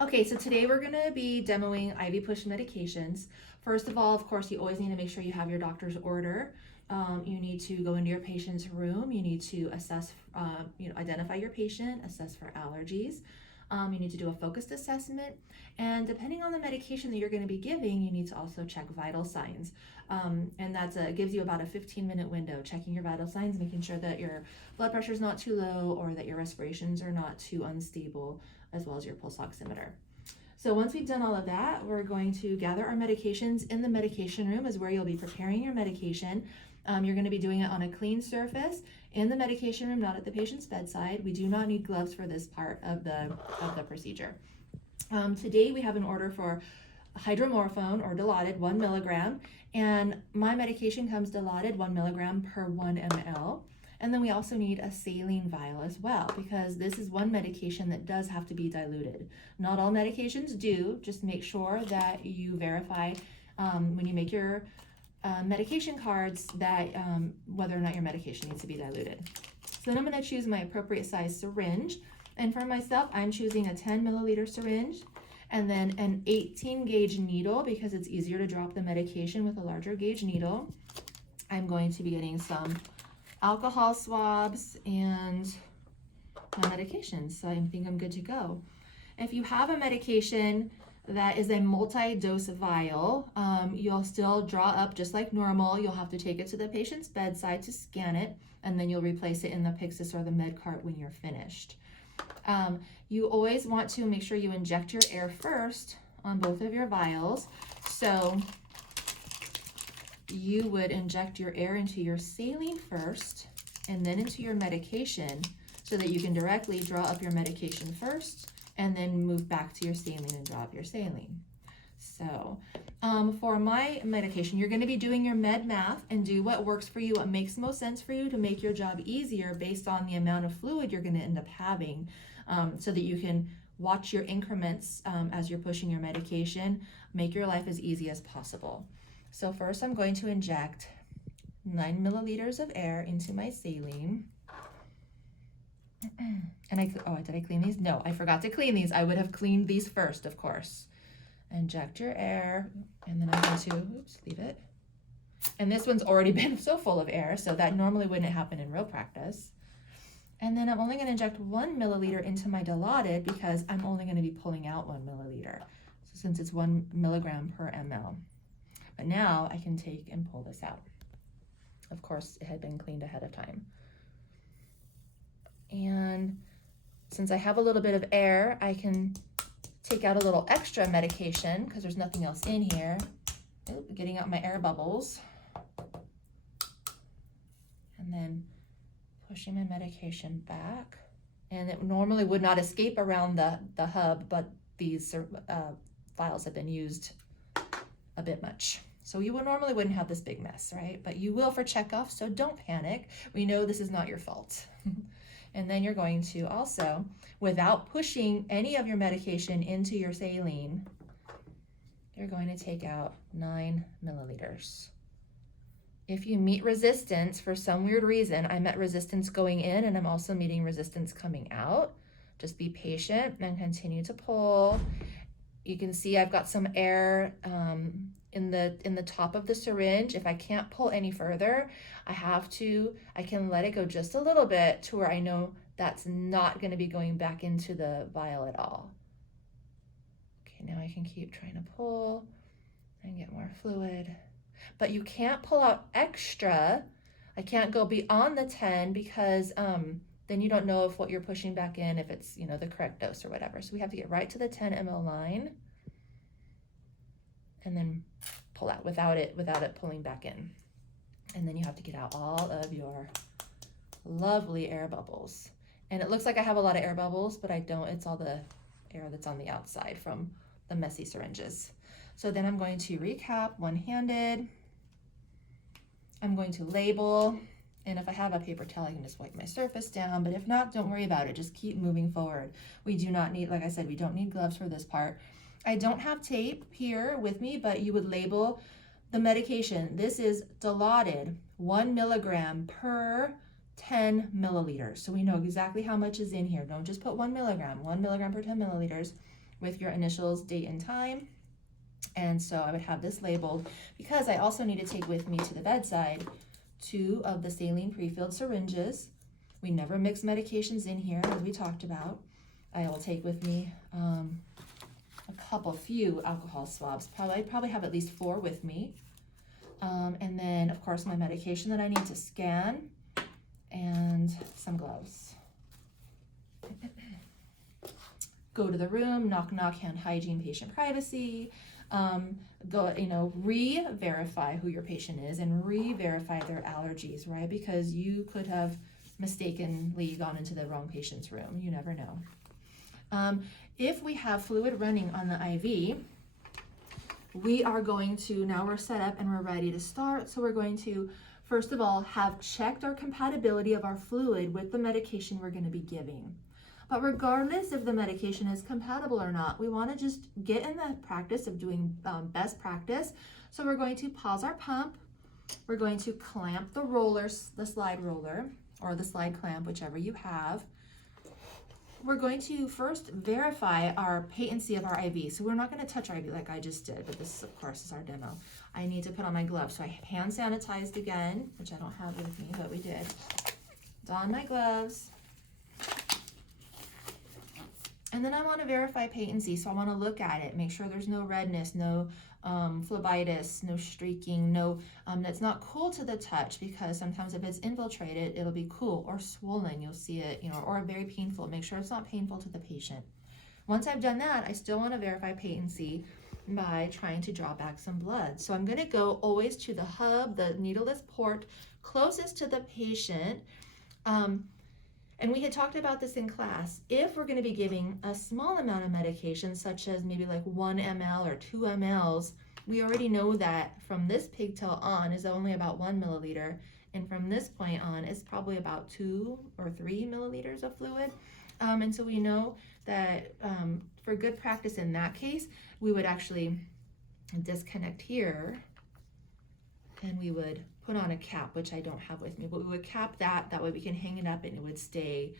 Okay, so today we're gonna be demoing IV push medications. First of all, of course, you always need to make sure you have your doctor's order. You need to go into your patient's room. You need to assess, identify your patient, assess for allergies. You need to do a focused assessment. And depending on the medication that you're gonna be giving, you need to also check vital signs. And that gives you about a 15-minute window, checking your vital signs, making sure that your blood pressure is not too low or that your respirations are not too unstable, as well as your pulse oximeter. So once we've done all of that, we're going to gather our medications in the medication room is where you'll be preparing your medication. You're going to be doing it on a clean surface in the medication room, not at the patient's bedside. We do not need gloves for this part of the procedure. Today we have an order for hydromorphone or Dilaudid 1 milligram, and my medication comes Dilaudid 1 milligram per 1 ml. And then we also need a saline vial as well, because this is one medication that does have to be diluted. Not all medications do. Just make sure that you verify when you make your medication cards that whether or not your medication needs to be diluted. So then I'm going to choose my appropriate size syringe. And for myself, I'm choosing a 10 milliliter syringe and then an 18 gauge needle because it's easier to drop the medication with a larger gauge needle. I'm going to be getting some alcohol swabs and my medications. So I think I'm good to go. If you have a medication that is a multi-dose vial, you'll still draw up just like normal. You'll have to take it to the patient's bedside to scan it, and then you'll replace it in the Pyxis or the med cart when you're finished. You always want to make sure you inject your air first on both of your vials. So you would inject your air into your saline first and then into your medication so that you can directly draw up your medication first and then move back to your saline and draw up your saline. So for my medication, you're going to be doing your med math and do what works for you, what makes most sense for you to make your job easier based on the amount of fluid you're going to end up having, so that you can watch your increments as you're pushing your medication, make your life as easy as possible. So first I'm going to inject 9 milliliters of air into my saline. And did I clean these? No, I forgot to clean these. I would have cleaned these first, of course. Inject your air, and then I'm going to, leave it. And this one's already been so full of air, so that normally wouldn't happen in real practice. And then I'm only going to inject 1 milliliter into my Dilaudid because I'm only going to be pulling out 1 milliliter. So since it's 1 milligram per ml. But now I can take and pull this out. Of course, it had been cleaned ahead of time. And since I have a little bit of air, I can take out a little extra medication because there's nothing else in here. Getting out my air bubbles. And then pushing my medication back. And it normally would not escape around the hub, but these vials have been used a bit much. So you normally wouldn't have this big mess, right? But you will for checkoff, so don't panic. We know this is not your fault. And then you're going to also, without pushing any of your medication into your saline, you're going to take out 9 milliliters. If you meet resistance for some weird reason, I met resistance going in and I'm also meeting resistance coming out. Just be patient and continue to pull. You can see I've got some air in the top of the syringe. If I can't pull any further, I can let it go just a little bit to where I know that's not going to be going back into the vial at all. Okay, now I can keep trying to pull and get more fluid. But you can't pull out extra. I can't go beyond the 10 because then you don't know if what you're pushing back in, if it's, the correct dose or whatever. So we have to get right to the 10 ml line and then pull out without it pulling back in. And then you have to get out all of your lovely air bubbles. And it looks like I have a lot of air bubbles, but I don't. It's all the air that's on the outside from the messy syringes. So then I'm going to recap one-handed. I'm going to label. And if I have a paper towel, I can just wipe my surface down. But if not, don't worry about it. Just keep moving forward. We do not need, like I said, we don't need gloves for this part. I don't have tape here with me, but you would label the medication. This is Dilaudid, 1 milligram per 10 milliliters. So we know exactly how much is in here. Don't just put 1 milligram per 10 milliliters. with your initials, date, and time. And so I would have this labeled because I also need to take with me to the bedside 2 of the saline pre-filled syringes. We never mix medications in here, as we talked about. I will take with me few alcohol swabs. I probably have at least 4 with me. And then, of course, my medication that I need to scan and some gloves. Go to the room, knock, knock, hand hygiene, patient privacy. Re-verify who your patient is and re-verify their allergies, right? Because you could have mistakenly gone into the wrong patient's room. You never know. If we have fluid running on the IV, we are going to, now we're set up and we're ready to start. So we're going to, first of all, have checked our compatibility of our fluid with the medication we're going to be giving. But regardless if the medication is compatible or not, we want to just get in the practice of doing best practice. So we're going to pause our pump. We're going to clamp the rollers, the slide roller, or the slide clamp, whichever you have. We're going to first verify our patency of our IV. So we're not going to touch our IV like I just did, but this, of course, is our demo. I need to put on my gloves. So I hand sanitized again, which I don't have with me, but we did. Don my gloves. And then I want to verify patency. So I want to look at it, make sure there's no redness, no phlebitis, no streaking, no, that's not cool to the touch, because sometimes if it's infiltrated, it'll be cool or swollen. You'll see it, or very painful. Make sure it's not painful to the patient. Once I've done that, I still want to verify patency by trying to draw back some blood. So I'm going to go always to the hub, the needleless port closest to the patient. And we had talked about this in class. If we're going to be giving a small amount of medication, such as maybe like 1 ml or 2 mLs, we already know that from this pigtail on is only about 1 milliliter, and from this point on is probably about 2 or 3 milliliters of fluid. And so we know that for good practice in that case, we would actually disconnect here, and we would put on a cap, which I don't have with me, but we would cap that way we can hang it up and it would stay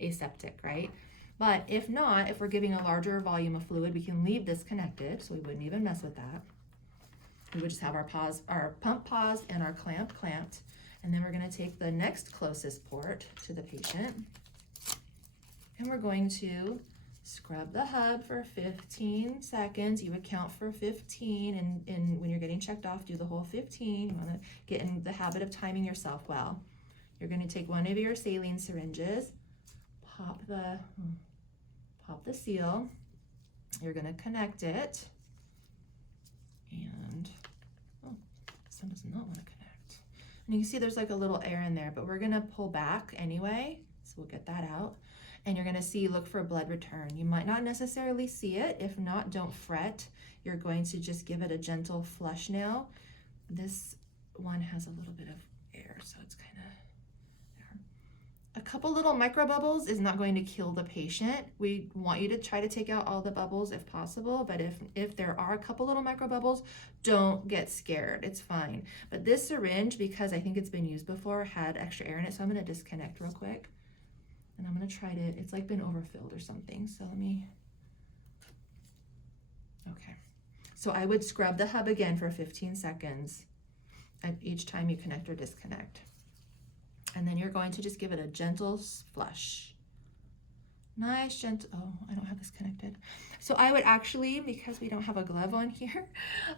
aseptic, right? But if not, if we're giving a larger volume of fluid, we can leave this connected, so we wouldn't even mess with that. We would just have our pump paused and our clamp clamped, and then we're going to take the next closest port to the patient, and we're going to scrub the hub for 15 seconds. You would count for 15, and when you're getting checked off, do the whole 15. You want to get in the habit of timing yourself well. You're going to take one of your saline syringes, pop the seal. You're going to connect it, and this one does not want to connect. And you can see there's like a little air in there, but we're going to pull back anyway, so we'll get that out. And you're going to see, look for blood return. You might not necessarily see it. If not, don't fret. You're going to just give it a gentle flush now. This one has a little bit of air, so it's kind of there. A couple little micro bubbles is not going to kill the patient. We want you to try to take out all the bubbles if possible, but if there are a couple little micro bubbles, don't get scared. It's fine. But this syringe, because I think it's been used before, had extra air in it, so I'm going to disconnect real quick. And I'm going to try to, it's like been overfilled or something. So okay. So I would scrub the hub again for 15 seconds at each time you connect or disconnect. And then you're going to just give it a gentle flush. Nice, gentle, oh, I don't have this connected. So I would actually, because we don't have a glove on here,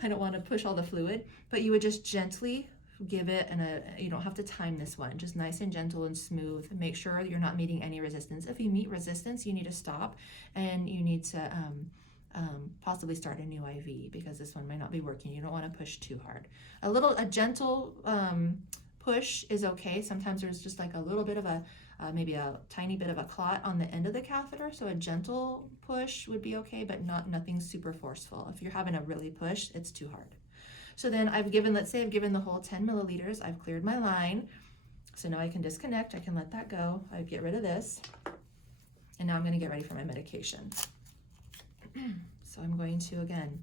I don't want to push all the fluid, but you would just gently give it, and you don't have to time this one, just nice and gentle and smooth. Make sure you're not meeting any resistance. If you meet resistance, you need to stop, and you need to possibly start a new IV, because this one might not be working. You don't want to push too hard. A gentle push is okay. Sometimes there's just like a little bit of maybe a tiny bit of a clot on the end of the catheter, so a gentle push would be okay, but nothing super forceful. If you're having a really push, it's too hard. So then let's say I've given the whole 10 milliliters, I've cleared my line. So now I can disconnect, I can let that go. I get rid of this. And now I'm gonna get ready for my medication. So I'm going to, again,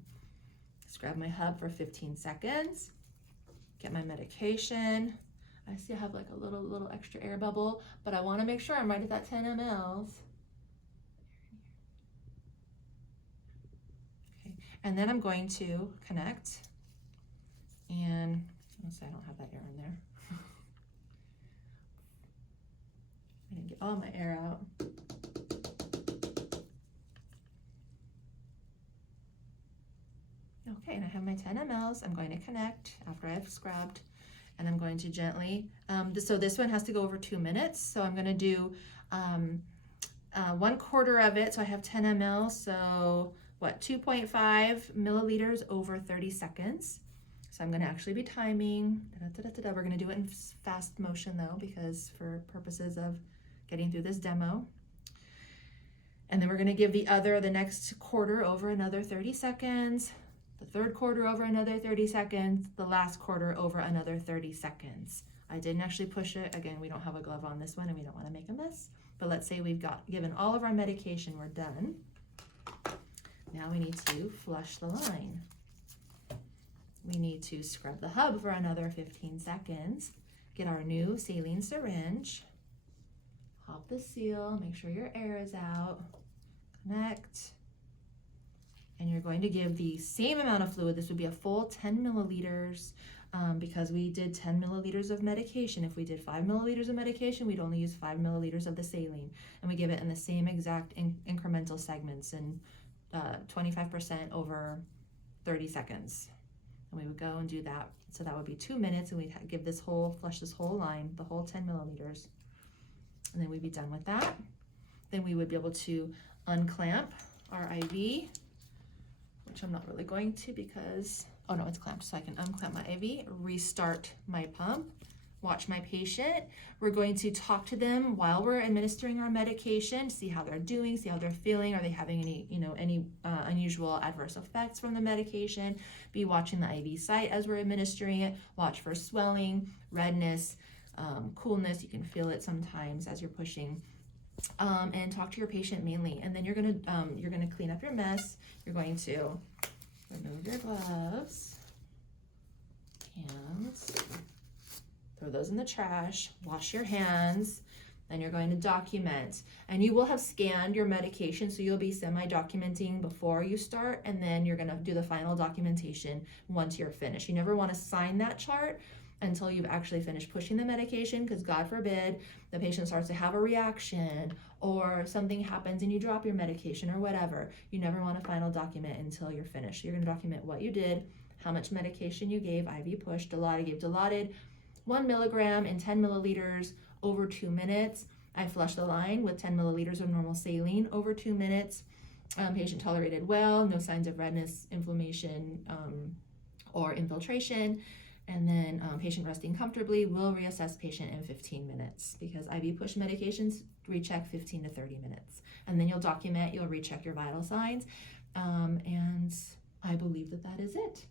scrub my hub for 15 seconds, get my medication. I see I have like a little extra air bubble, but I wanna make sure I'm right at that 10 mLs. And then I'm going to connect, and let's say I don't have that air in there. I didn't get all my air out. Okay, and I have my 10 mLs. I'm going to connect after I've scrubbed, and I'm going to gently, so this one has to go over 2 minutes. So I'm gonna do 1/4 of it. So I have 10 mL, so what, 2.5 milliliters over 30 seconds. So I'm gonna actually be timing. We're gonna do it in fast motion though, because for purposes of getting through this demo. And then we're gonna give the next quarter over another 30 seconds, the third quarter over another 30 seconds, the last quarter over another 30 seconds. I didn't actually push it. Again, we don't have a glove on this one and we don't wanna make a mess. But let's say we've given all of our medication, we're done. Now we need to flush the line. We need to scrub the hub for another 15 seconds, get our new saline syringe, pop the seal, make sure your air is out, connect, and you're going to give the same amount of fluid. This would be a full 10 milliliters because we did 10 milliliters of medication. If we did 5 milliliters of medication, we'd only use 5 milliliters of the saline, and we give it in the same exact incremental segments and 25% over 30 seconds. And we would go and do that. So that would be 2 minutes, and we'd give flush this whole line, the whole 10 milliliters. And then we'd be done with that. Then we would be able to unclamp our IV, which I'm not really going to because, oh no, it's clamped. So I can unclamp my IV, restart my pump, watch my patient. We're going to talk to them while we're administering our medication, see how they're doing, see how they're feeling. Are they having any unusual adverse effects from the medication? Be watching the IV site as we're administering it. Watch for swelling, redness, coolness. You can feel it sometimes as you're pushing. And talk to your patient mainly. And then you're gonna clean up your mess. You're going to remove your gloves and throw those in the trash, wash your hands, then you're going to document. And you will have scanned your medication, so you'll be semi-documenting before you start, and then you're gonna do the final documentation once you're finished. You never wanna sign that chart until you've actually finished pushing the medication, because God forbid the patient starts to have a reaction or something happens and you drop your medication or whatever. You never want to final document until you're finished. You're going to document what you did, how much medication you gave, IV push, Dilaudid, gave Dilaudid 1 milligram in 10 milliliters over 2 minutes. I flushed the line with 10 milliliters of normal saline over 2 minutes. Patient tolerated well, no signs of redness, inflammation, or infiltration. And then patient resting comfortably. We'll reassess patient in 15 minutes because IV push medications recheck 15 to 30 minutes. And then you'll document, you'll recheck your vital signs. And I believe that is it.